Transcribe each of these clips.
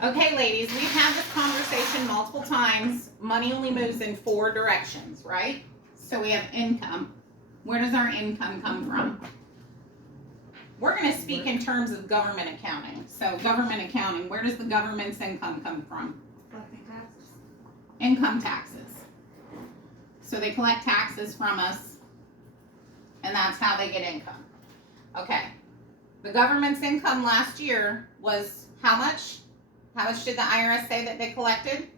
Okay, ladies, we've had this conversation multiple times. Money only moves in 4 directions, right? So we have income. Where does our income come from? We're going to speak in terms of government accounting. So government accounting, where does the government's income come from? Collecting taxes. Income taxes. So they collect taxes from us, and that's how they get income. Okay. The government's income last year was how much? How much did the IRS say that they collected?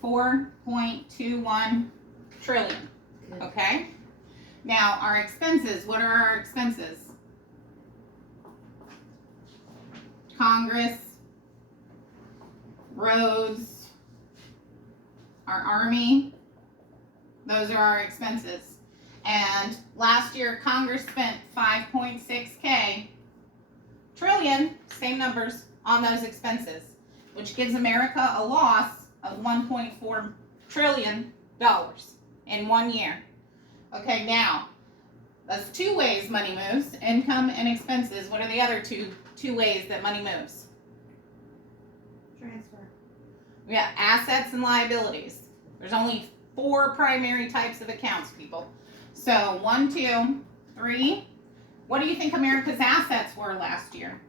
4.21 trillion. Good. Okay. Now our expenses, what are our expenses? Congress, roads, our army, those are our expenses. And last year Congress spent 5.6 trillion, same numbers, on those expenses, which gives America a loss of $1.4 trillion in 1 year. Okay, now, that's 2 ways money moves, income and expenses. What are the other two ways that money moves? Transfer. We got assets and liabilities. There's only 4 primary types of accounts, people. So 1, 2, 3. What do you think America's assets were last year?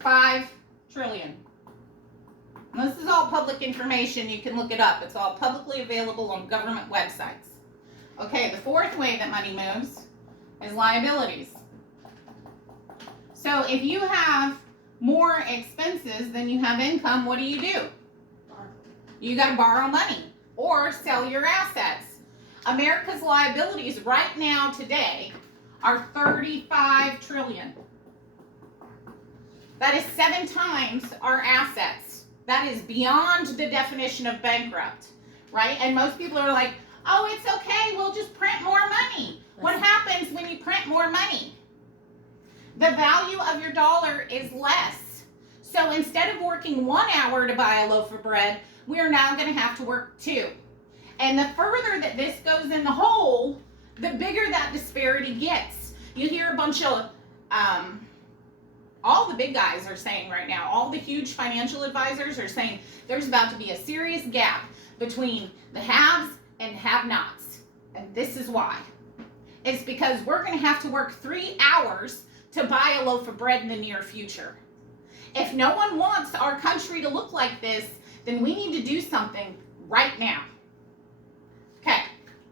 5 trillion. And this is all public information. You can look it up. It's all publicly available on government websites. Okay, the 4th way that money moves is liabilities. So if you have more expenses than you have income, what do? You got to borrow money or sell your assets. America's liabilities right now today are 35 trillion. That is 7 times our assets. That is beyond the definition of bankrupt, right? And most people are like, oh, it's okay, we'll just print more money. What happens when you print more money? The value of your dollar is less. So instead of working 1 hour to buy a loaf of bread, we are now going to have to work 2. And the further that this goes in the hole, the bigger that disparity gets. You hear a bunch of, all the big guys are saying right now, all the huge financial advisors are saying there's about to be a serious gap between the haves and have-nots. And this is why. It's because we're going to have to work 3 hours to buy a loaf of bread in the near future. If no one wants our country to look like this, then we need to do something right now. Okay,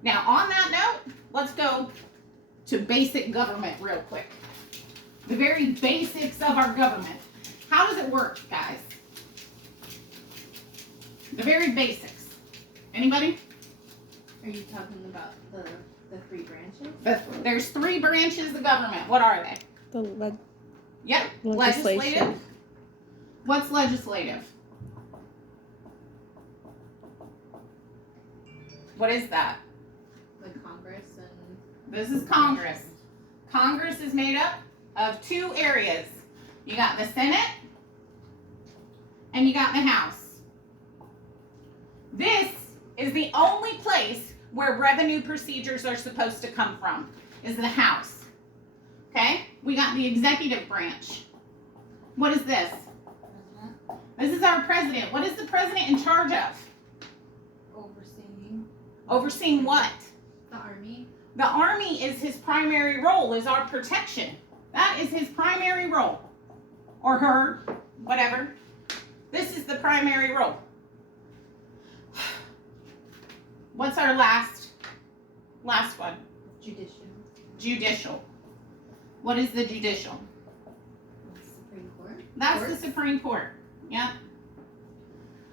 now on that note, let's go to basic government real quick. The very basics of our government. How does it work, guys? The very basics. Anybody? Are you talking about the 3 branches? There's 3 branches of government. What are they? Yep. Legislative. What's legislative? What is that? The Congress and... This is Congress. Congress is made up of 2 areas. You got the Senate and you got the House. This is the only place where revenue procedures are supposed to come from, is the House. Okay? We got the executive branch. What is this? This is our president. What is the president in charge of? Overseeing. Overseeing what? The Army. The Army is his primary role, is our protection. That is his primary role. Or her, whatever. This is the primary role. What's our last one? Judicial. Judicial. What is the judicial? The Supreme Court. That's the Supreme Court. Yep.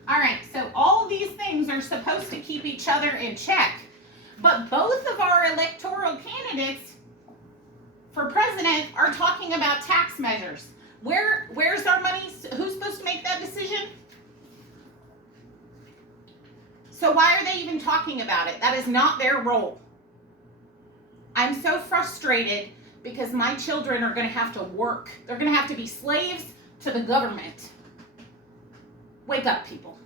All right, so all of these things are supposed to keep each other in check. But both of our electoral candidates for president are talking about tax measures. Where's our money? Who's supposed to make that decision? So why are they even talking about it? That is not their role. I'm so frustrated because my children are going to have to work. They're going to have to be slaves to the government. Wake up, people.